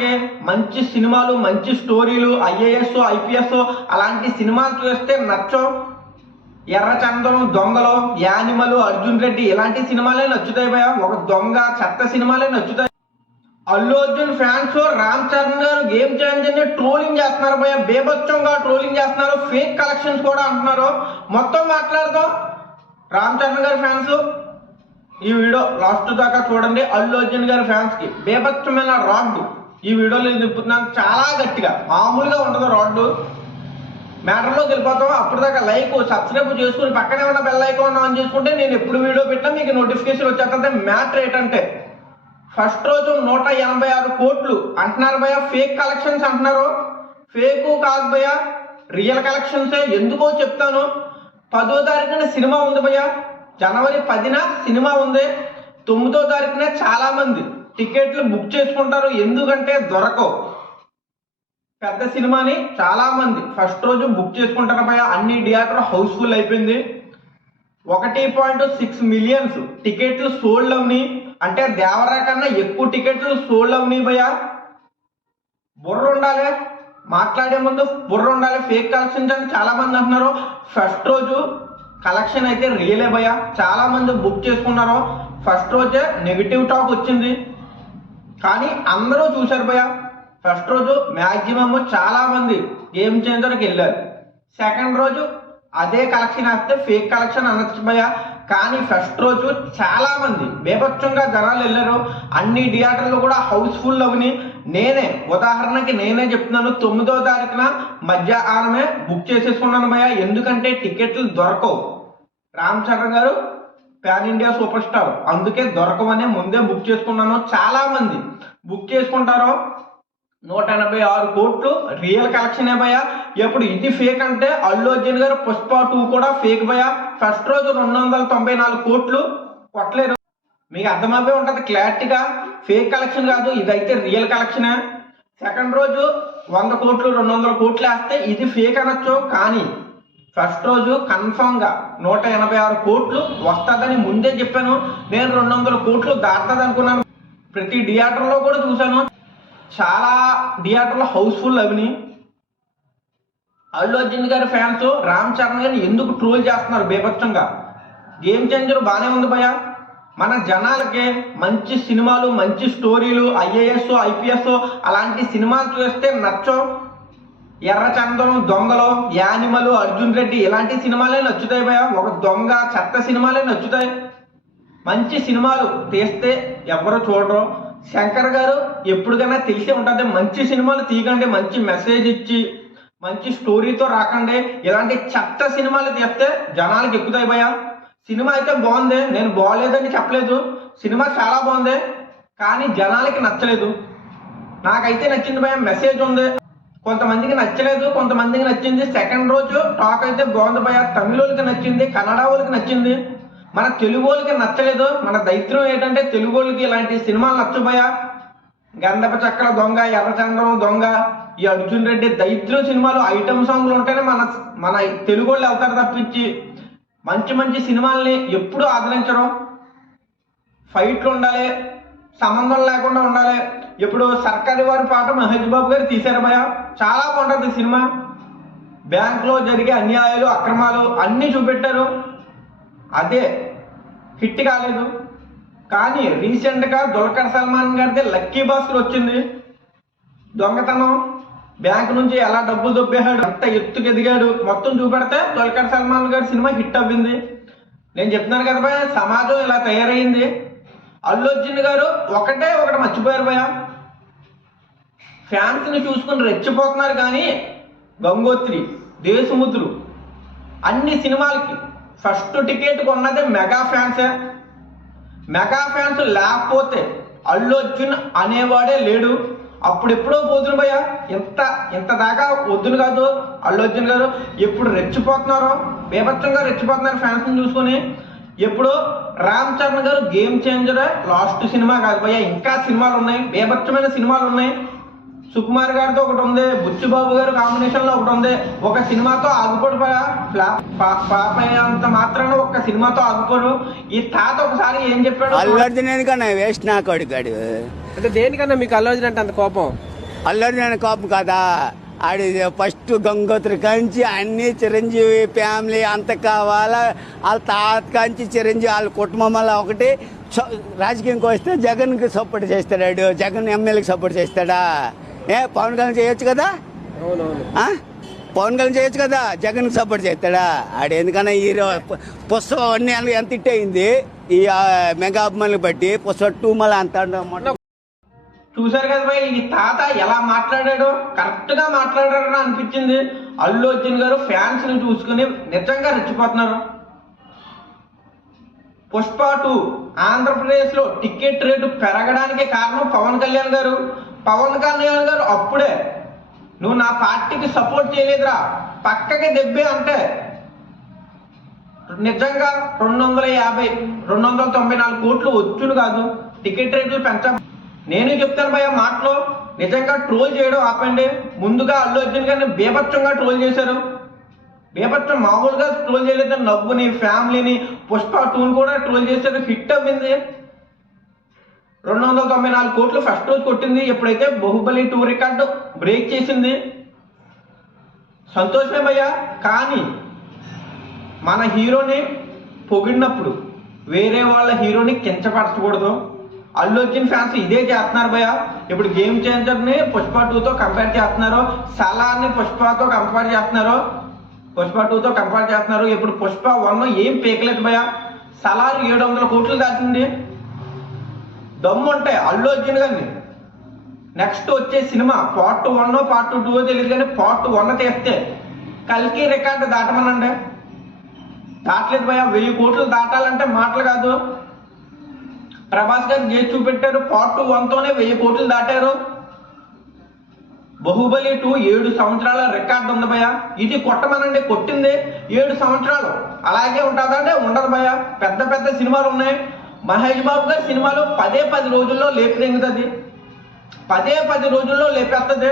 జనాలకి మంచి సినిమాలు, మంచి స్టోరీలు, ఐఏఎస్, ఐపీఎస్ అలాంటి సినిమాలు చూస్తే నచ్చో. ఎర్రచందనం, దొంగలు, యానిమల్, అర్జున్ రెడ్డి ఇలాంటి సినిమాలే నచ్చుతాయి భయ. ఒక దొంగ చెత్త సినిమాలే నచ్చుతాయి. అల్లు అర్జున్ ఫ్యాన్స్ రామ్ చరణ్ గారు గేమ్ చేంజర్ ని ట్రోలింగ్ చేస్తున్నారు భయ, బేభత్సంగా ట్రోలింగ్ చేస్తున్నారు. ఫేక్ కలెక్షన్స్ కూడా అంటున్నారు. మొత్తం మాట్లాడదాం. రామ్ చరణ్ గారి ఫ్యాన్స్ ఈ వీడియో లాస్ట్ దాకా చూడండి. అల్లు అర్జున్ గారి ఫ్యాన్స్ కి బేభత్సమైన రాడ్డు ఈ వీడియోలో నింపుతున్నాను. చాలా గట్టిగా, మామూలుగా ఉండదు రాడ్డు. మ్యాటర్లో వెళ్ళిపోతాం. అప్పుడు దాకా లైక్, సబ్స్క్రైబ్ చేసుకుని పక్కనే ఉన్న బెల్ ఐకాన్ ఆన్ చేసుకుంటే నేను ఎప్పుడు వీడియో పెట్టినా మీకు నోటిఫికేషన్ వచ్చేస్తుంటే. మ్యాటర్ ఏంటంటే ఫస్ట్ రోజు 186 కోట్లు అంటున్నారు భయ. ఫేక్ కలెక్షన్స్ అంటున్నారు. ఫేక్ కాదు భయ, రియల్ కలెక్షన్సే. ఎందుకో చెప్తాను. 10వ తారీఖున సినిమా ఉంది భయ. జనవరి 10న సినిమా ఉంది. 9వ తారీఖున చాలా మంది టికెట్లు బుక్ చేసుకుంటారు. ఎందుకంటే దొరకవు. పెద్ద సినిమాని చాలా మంది ఫస్ట్ రోజు బుక్ చేసుకుంటారు భయ. అన్ని థియేటర్ హౌస్ఫుల్ అయిపోయింది. 1.6 మిలియన్స్ టికెట్లు సోల్డ్ అవని. అంటే దేవరా కన్నా ఎక్కువ టికెట్లు సోల్డ్ అవని భయ. బుర్ర ఉండాలి, మాట్లాడే ముందు బుర్ర ఉండాలి. ఫేక్ కలెక్షన్స్ అని చాలా మంది అంటున్నారు. ఫస్ట్ రోజు కలెక్షన్ అయితే రియలే భయ. చాలా మంది బుక్ చేసుకున్నారు. ఫస్ట్ రోజే నెగిటివ్ టాక్ వచ్చింది, కానీ అందరూ చూశారు భయ. ఫస్ట్ రోజు మ్యాక్సిమమ్ చాలా మంది గేమ్ చేంజర్కి వెళ్ళారు. సెకండ్ రోజు అదే కలెక్షన్ వేస్తే ఫేక్ కలెక్షన్ అనొచ్చు భయ. కానీ ఫస్ట్ రోజు చాలా మంది బేభత్సంగా జనాలు వెళ్ళారు. అన్ని థియేటర్లు కూడా హౌస్ఫుల్ అవని. ఉదాహరణకి నేనే చెప్తున్నాను. 9వ తారీఖున మధ్యాహ్నమే బుక్ చేసేసుకున్నాను భయ. ఎందుకంటే టికెట్లు దొరకవు. రామ్ చరణ్ గారు పాన్ ఇండియా సూపర్ స్టార్, అందుకే దొరకవనే ముందే బుక్ చేసుకున్నాను. చాలా మంది బుక్ చేసుకుంటారు. 186 కోట్లు రియల్ కలెక్షనే భయ. ఎప్పుడు ఇది ఫేక్ అంటే అల్లు అర్జున్ గారు పుష్ప 2 కూడా ఫేక్ భయ. ఫస్ట్ రోజు 294 కోట్లు కొట్టలేరు. మీకు అర్థమైపోయి ఉంటుంది క్లారిటీగా. ఫేక్ కలెక్షన్ కాదు, ఇదైతే రియల్ కలెక్షనే. సెకండ్ రోజు 100 కోట్లు 200 కోట్లు వేస్తే ఇది ఫేక్ అనొచ్చు. కానీ ఫస్ట్ రోజు కన్ఫామ్ గా 186 కోట్లు వస్తుందని ముందే చెప్పాను. నేను 200 కోట్లు దాటుతుంది అనుకున్నాను. ప్రతి థియేటర్లో కూడా చూశాను. చాలా థియేటర్లో హౌస్ఫుల్ అవిని. అల్లు అర్జున్ గారి ఫ్యాన్స్ రామ్ చరణ్ గారిని ఎందుకు ట్రోల్ చేస్తున్నారు బేభత్సంగా? గేమ్ చేంజర్ బాగానే ఉంది భయ. మన జనాలకి మంచి సినిమాలు, మంచి స్టోరీలు, ఐఏఎస్, ఐపీఎస్ అలాంటి సినిమాలు చూస్తే నచ్చో. ఎర్రచందనం, దొంగలు, యానిమల్, అర్జున్ రెడ్డి ఇలాంటి సినిమాలే నచ్చుతాయి భయ. ఒక దొంగ చెత్త సినిమాలే నచ్చుతాయి. మంచి సినిమాలు తీస్తే ఎవరు చూడరు. శంకర్ గారు ఎప్పటికైనా తెలిసే ఉంటుంది. మంచి సినిమాలు తీయకండి, మంచి మెసేజ్ ఇచ్చి మంచి స్టోరీతో రాకండి. ఇలాంటి చెత్త సినిమాలు తీస్తే జనాలకు ఎక్కుతాయి భయ. సినిమా అయితే బాగుంది, నేను బాగోలేదని చెప్పలేదు. సినిమా చాలా బాగుంది, కానీ జనాలకి నచ్చలేదు. నాకైతే నచ్చింది భయ. మెసేజ్ ఉంది. కొంతమందికి నచ్చలేదు, కొంతమందికి నచ్చింది. సెకండ్ రోజు టాక్ అయితే బాగుంది భయ. తమిళ వాళ్ళకి నచ్చింది, కన్నడ వాళ్ళకి నచ్చింది. మన తెలుగు వాళ్ళకి నచ్చలేదు. మన దైత్రం ఏంటంటే తెలుగు వాళ్ళకి ఇలాంటి సినిమాలు నచ్చు భయ. గంధప చక్కల దొంగ, ఎర్రచంద్రం దొంగ, ఈ అర్జున్ రెడ్డి దైత్రం సినిమాలు ఐటమ్ సాంగ్లు ఉంటేనే మన తెలుగు వాళ్ళు వెళ్తారు తప్పించి మంచి మంచి సినిమాల్ని ఎప్పుడూ ఆదరించడం. ఫైట్లు ఉండాలి, సంబంధం లేకుండా ఉండాలి. ఇప్పుడు సర్కారీ వారి పాట మహేష్ బాబు గారు తీశారు భయ. చాలా బాగుంటుంది సినిమా. బ్యాంకులో జరిగే అన్యాయాలు, అక్రమాలు అన్నీ చూపెట్టారు. అదే హిట్ కాలేదు. కానీ రీసెంట్గా దుల్కర్ సల్మాన్ గారిది లక్కీ భాస్కర్ వచ్చింది. దొంగతనం, బ్యాంక్ నుంచి ఎలా డబ్బులు దొబ్బేశాడు, ఎంత ఎత్తుకు ఎదిగాడు మొత్తం చూపెడితే దుల్కర్ సల్మాన్ గారి సినిమా హిట్ అవ్వింది. నేను చెప్తున్నాను కదా భయ, సమాజం ఇలా తయారైంది. అల్లు అర్జున్ గారు ఒకటి మర్చిపోయారు భయ. ఫ్యాన్స్ని చూసుకుని రెచ్చిపోతున్నారు. కానీ గంగోత్రి, దేశముద్రు అన్ని సినిమాలకి ఫస్ట్ టికెట్ కొన్నది మెగా ఫ్యాన్సే. మెగా ఫ్యాన్స్ లేకపోతే అల్లు అర్జున్ అనేవాడే లేడు. అప్పుడెప్పుడో పోతును భయ. ఇంత దాకా వద్దును కాదు. అల్లు అర్జున్ గారు ఎప్పుడు రెచ్చిపోతున్నారో, బేభత్సంగా రెచ్చిపోతున్నారు ఫ్యాన్స్ని చూసుకొని. ఎప్పుడు రామ్ చరణ్ గారు గేమ్ చేంజర్ లాస్ట్ సినిమా కాదు భయ. ఇంకా సినిమాలు ఉన్నాయి, బేభత్సమైన సినిమాలు ఉన్నాయి. సుకుమార్ గారితో ఒకటి ఉంది, బుచ్చిబాబు గారు కాంబినేషన్ లో ఒకటి ఉంది. ఒక సినిమాతో ఆగిపోడు పాప అంత మాత్రాన ఒక్క సినిమాతో ఆగిపోరు. ఈ తాత ఒకసారి ఏం చెప్పాడు, అల్లు అర్జున్ ఎందుకన్నా వేస్ట్ నాకు అడిగాడు. అంటే దేనికన్నా మీకు అల్లు అర్జున్ అంటే అంత కోపం? అల్లరి కోపం కదా. ఆడి ఫస్ట్ గంగోత్రి కంచి అన్ని చిరంజీవి ఫ్యామిలీ అంత కావాలా. వాళ్ళ తాత కంచి చిరంజీవి వాళ్ళ కుటుంబం వల్ల ఒకటి. రాజకీయంకి వస్తే జగన్కి సపోర్ట్ చేస్తాడు, జగన్ ఎమ్మెల్యేకి సపోర్ట్ చేస్తాడా? పవన్ కళ్యాణ్ చేయొచ్చు కదా, పవన్ కళ్యాణ్ చేయొచ్చు కదా, జగన్కి సపోర్ట్ చేస్తాడా? ఆడు ఎందుకన్నా హీరో పుష్ప అన్ని ఎంత హిట్ అయింది ఈ మెగా అభిమానులు బట్టి. పుష్ప 2 మళ్ళీ అంత చూసారు కదా భయ్, ఈ తాత ఎలా మాట్లాడాడో కరెక్ట్ గా మాట్లాడారని అనిపించింది. అల్లు అర్జున్ గారు ఫ్యాన్స్ ని చూసుకుని నిజంగా రెచ్చిపోతున్నారు. పుష్ప 2 ఆంధ్రప్రదేశ్ లో టికెట్ రేటు పెరగడానికి కారణం పవన్ కళ్యాణ్ గారు. పవన్ కళ్యాణ్ గారు అప్పుడే నువ్వు నా పార్టీకి సపోర్ట్ చేయలేదురా, పక్కకి దెబ్బే అంటే నిజంగా 294 కోట్లు వచ్చును కాదు. టికెట్ రేట్లు పెంచ నేను చెప్తాను భయ మాటలో, నిజంగా ట్రోల్ చేయడం ఆపండి. ముందుగా అల్లు అర్జున్ గారిని బేభత్సంగా ట్రోల్ చేశారు. బేభత్సం మామూలుగా ట్రోల్ చేయలేదు, నవ్వుని ఫ్యామిలీని. పుష్ప 2 కూడా ట్రోల్ చేశారు. హిట్ అవ్వింది. 294 కోట్లు ఫస్ట్ రోజు కొట్టింది. ఎప్పుడైతే బాహుబలి 2 రికార్డు బ్రేక్ చేసింది, సంతోషమే భయ్యా. కానీ మన హీరోని పొగిడినప్పుడు వేరే వాళ్ళ హీరోని కించపరచకూడదు. అల్లు అర్జున్ ఫ్యాన్స్ ఇదే చేస్తున్నారు భయ్య. ఇప్పుడు గేమ్ చేంజర్ని పుష్ప 2తో కంపేర్ చేస్తున్నారు, సలార్ని పుష్పతో కంపేర్ చేస్తున్నారు, పుష్ప 2తో కంపేర్ చేస్తున్నారు. ఇప్పుడు పుష్ప 1 ఏం పీకలేదు భయ్య. సలార్ 700 కోట్లు దాచింది. దమ్ముంటే అల్లు అర్జున్ గారిని నెక్స్ట్ వచ్చే సినిమా పార్ట్ 1 పార్ట్ 2 తెలియదు కానీ పార్ట్ 1 తీస్తే కల్కి రికార్డు దాటమనండి. దాటలేదు భయ్య. 1000 కోట్లు దాటాలంటే మాటలు కాదు. ప్రభాస్ గారు చేసి చూపెట్టారు. పార్ట్ 1తోనే 1000 కోట్లు దాటారు. బాహుబలి 2 7 సంవత్సరాల రికార్డు ఉంది భయ్య. ఇది కొట్టమనండి, కొట్టింది 7 సంవత్సరాలు. అలాగే ఉంటుందంటే ఉండదు భయ్య. పెద్ద పెద్ద సినిమాలు ఉన్నాయి. మహేష్ బాబు గారి సినిమాలో 10 రోజుల్లో లేపిదెంగుతుంది, 10 రోజుల్లో లేపేస్తుంది.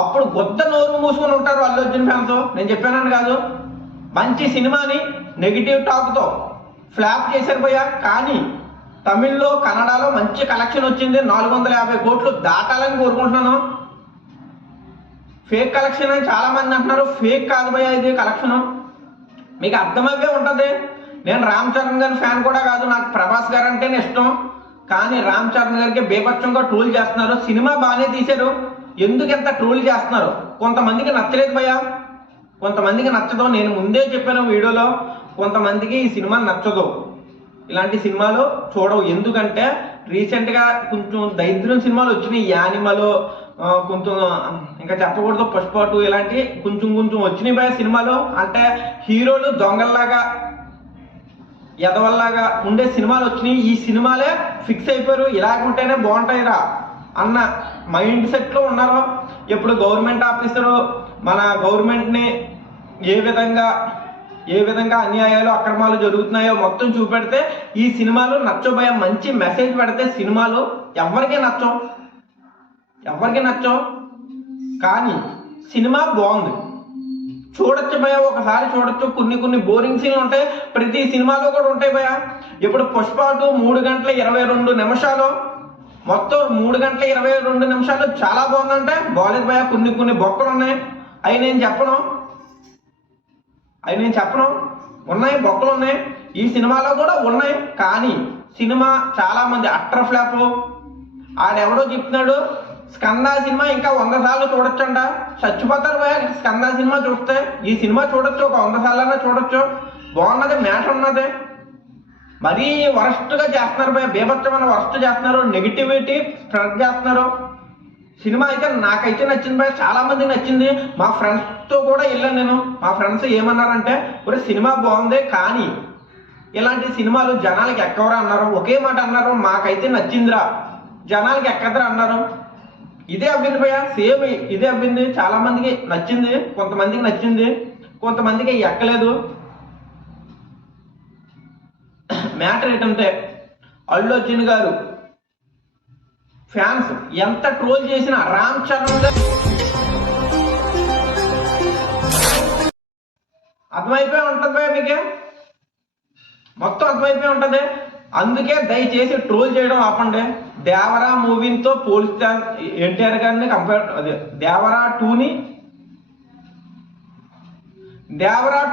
అప్పుడు గొద్ద నోరు మూసుకొని ఉంటారు అల్లు అర్జున్ ఫ్యాన్స్. నేను చెప్పానని కాదు, మంచి సినిమాని నెగిటివ్ టాక్తో ఫ్లాప్ చేశారు భయ్య. కానీ తమిళ్లో కన్నడలో మంచి కలెక్షన్ వచ్చింది. 450 కోట్లు దాటాలని కోరుకుంటున్నాను. ఫేక్ కలెక్షన్ అని చాలా మంది అంటున్నారు. ఫేక్ కాదు భయ్య, ఇది కలెక్షన్. మీకు అర్థమయ్యే ఉంటుంది. నేను రామ్ చరణ్ గారి ఫ్యాన్ కూడా కాదు, నాకు ప్రభాస్ గారు అంటేనే ఇష్టం. కానీ రామ్ చరణ్ గారికి బేపక్షంగా ట్రోల్ చేస్తున్నారు. సినిమా బాగానే తీశారు, ఎందుకు ఎంత ట్రోల్ చేస్తున్నారు? కొంతమందికి నచ్చలేదు భయ్య, కొంతమందికి నచ్చదు. నేను ముందే చెప్పాను వీడియోలో, కొంతమందికి ఈ సినిమా నచ్చదు, ఇలాంటి సినిమాలు చూడవు. ఎందుకంటే రీసెంట్గా కొంచెం దరిద్రం సినిమాలు వచ్చినాయి. యానిమల్, కొంచెం ఇంకా చెప్పకూడదు, పుష్ప 2 ఇలాంటి కొంచెం వచ్చినాయి భయ సినిమాలు. అంటే హీరోలు దొంగల్లాగా ఎదవల్లాగా ఉండే సినిమాలు వచ్చినాయి. ఈ సినిమాలే ఫిక్స్ అయిపోయారు, ఇలాగుంటేనే బాగుంటాయిరా అన్న మైండ్ సెట్లో ఉన్నారు. ఇప్పుడు గవర్నమెంట్ ఆఫీసరు మన గవర్నమెంట్ని ఏ విధంగా అన్యాయాలు అక్రమాలు జరుగుతున్నాయో మొత్తం చూపెడితే ఈ సినిమాలు నచ్చబోయే. మంచి మెసేజ్ పెడితే సినిమాలు ఎవరికి నచ్చవు. కానీ సినిమా బాగుంది, చూడొచ్చు భయ, ఒకసారి చూడొచ్చు. కొన్ని బోరింగ్ సీన్లు ఉంటాయి, ప్రతి సినిమాలో కూడా ఉంటాయి భయ. ఇప్పుడు పుష్ప 2 3 గంటల 22 నిమిషాలు, మొత్తం 3 గంటల 22 నిమిషాలు చాలా బాగుందంటే బాగాలేదు భయ. కొన్ని బొక్కలు ఉన్నాయి, అవి నేను చెప్పను, ఉన్నాయి, బొక్కలు ఉన్నాయి. ఈ సినిమాలో కూడా ఉన్నాయి. కానీ సినిమా చాలా మంది అట్టర్ ఫ్లాప్. ఆడెవడో చెప్తున్నాడు స్కంద సినిమా ఇంకా 100 సార్లు చూడొచ్చంట. చచ్చిపోతారు భయ స్కంద సినిమా చూస్తే. ఈ సినిమా చూడొచ్చు, ఒక 100 సార్లైనా చూడొచ్చు, బాగున్నది, మ్యాటర్ ఉన్నది. మరీ వరస్ట్గా చేస్తున్నారు భయ, బేభత్సమైన వరస్ట్ చేస్తున్నారు, నెగిటివిటీ స్ప్రెడ్ చేస్తున్నారు. సినిమా అయితే నాకైతే నచ్చింది భయ, చాలా మందికి నచ్చింది. మా ఫ్రెండ్స్తో కూడా వెళ్ళాను నేను. మా ఫ్రెండ్స్ ఏమన్నారంటే, ఒరే సినిమా బాగుంది కానీ ఇలాంటి సినిమాలు జనాలకి ఎక్కవరా అన్నారు. ఒకే మాట అన్నారు, మాకైతే నచ్చిందిరా, జనాలకి ఎక్కదరా అన్నారు. ఇదే అవ్వింది భయ, సేమ్ ఇదే అవ్వింది. చాలా మందికి నచ్చింది, కొంతమందికి నచ్చింది, కొంతమందికి ఎక్కలేదు. మ్యాటర్ ఏంటంటే అల్లు అర్జున్ గారు ఫ్యాన్స్ ఎంత ట్రోల్ చేసినా రామ్ చరణ్ గారు అర్థమైపోయి ఉంటుంది భయ, మీకే మొత్తం అర్థమైపోయి ఉంటుంది. అందుకే దయచేసి ట్రోల్ చేయడం ఆపండి. దేవరా మూవీతో పోలిస్తే ఎన్టీఆర్ గారిని కంపేర్ అదే దేవరా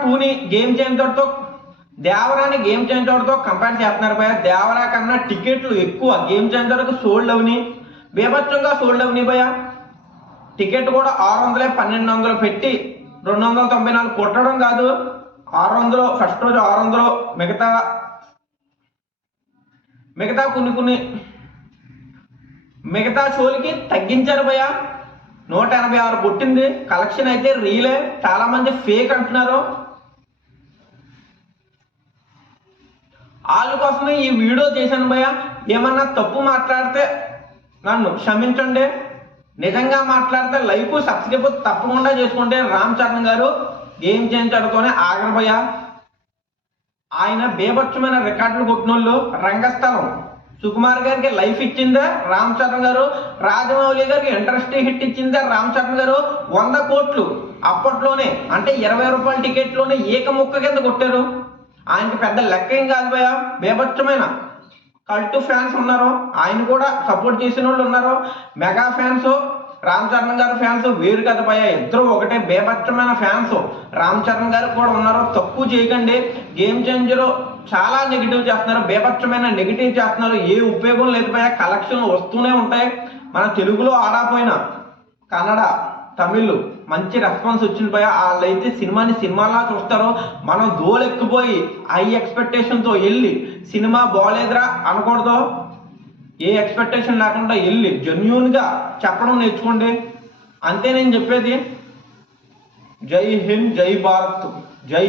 టూని గేమ్ చేంజర్తో దేవరాని గేమ్ చేంజర్తో కంపేర్ చేస్తున్నారు భయ. దేవరా కన్నా టికెట్లు ఎక్కువ గేమ్ చేంజర్కు సోల్డ్ అవని, బేభత్సంగా సోల్డ్ అవని భయ. టికెట్ కూడా 600 1200 పెట్టి 294 కొట్టడం కాదు, 600 ఫస్ట్ రోజు 600, మిగతా కొన్ని మిగతా షోలకి తగ్గించారు భయ. 186 కొట్టింది. కలెక్షన్ అయితే రీలే, చాలా మంది ఫేక్ అంటున్నారు. వాళ్ళ కోసమే ఈ వీడియో చేశాను భయ. ఏమన్నా తప్పు మాట్లాడితే నన్ను క్షమించండి. నిజంగా మాట్లాడితే లైక్ సబ్స్క్రైబ్ తప్పకుండా చేసుకుంటే రామ్ చరణ్ గారు గేమ్ చేంజర్తోనే ఆగరు భయ. ఆయన బేభత్సమైన రికార్డులు కొట్టినోళ్ళు. రంగస్థలం సుకుమార్ గారికి లైఫ్ ఇచ్చిందే రామ్ చరణ్ గారు, రాజమౌళి గారికి ఇండస్ట్రీ హిట్ ఇచ్చిందే రామ్ చరణ్ గారు. 100 కోట్లు అప్పట్లోనే, అంటే 20 రూపాయల టికెట్లోనే ఏక ముక్క కింద కొట్టారు. ఆయనకి పెద్ద లెక్క ఏం కాదు భయ. బేభత్సమైన కల్ట్ ఫ్యాన్స్ ఉన్నారు, ఆయన కూడా సపోర్ట్ చేసిన వాళ్ళు ఉన్నారు. మెగా ఫ్యాన్స్, రామ్ చరణ్ గారి ఫ్యాన్స్ వేరు కదా భయ, ఇద్దరు ఒకటే బేభత్సమైన ఫ్యాన్స్. రామ్ చరణ్ గారికి కూడా ఉన్నారు. తక్కువ చేయకండి. గేమ్ చేంజర్ చాలా నెగిటివ్ చేస్తున్నారు, బేభత్సమైన నెగిటివ్ చేస్తున్నారు. ఏ ఉపయోగం లేదు భయ. కలెక్షన్లు వస్తూనే ఉంటాయి. మన తెలుగులో ఆడపోయినా కన్నడ, తమిళ్ మంచి రెస్పాన్స్ వచ్చింది భయ. వాళ్ళైతే సినిమాని సినిమాలా చూస్తారు. మనం దోలెక్కిపోయి హై ఎక్స్పెక్టేషన్తో వెళ్ళి సినిమా బాగోలేదురా అనకూడదు. ఏ ఎక్స్పెక్టేషన్ లేకుండా వెళ్ళి జెన్యూన్గా చెప్పడం నేర్చుకోండి. అంతే నేను చెప్పేది. జై హింద్, జై భారత్, జై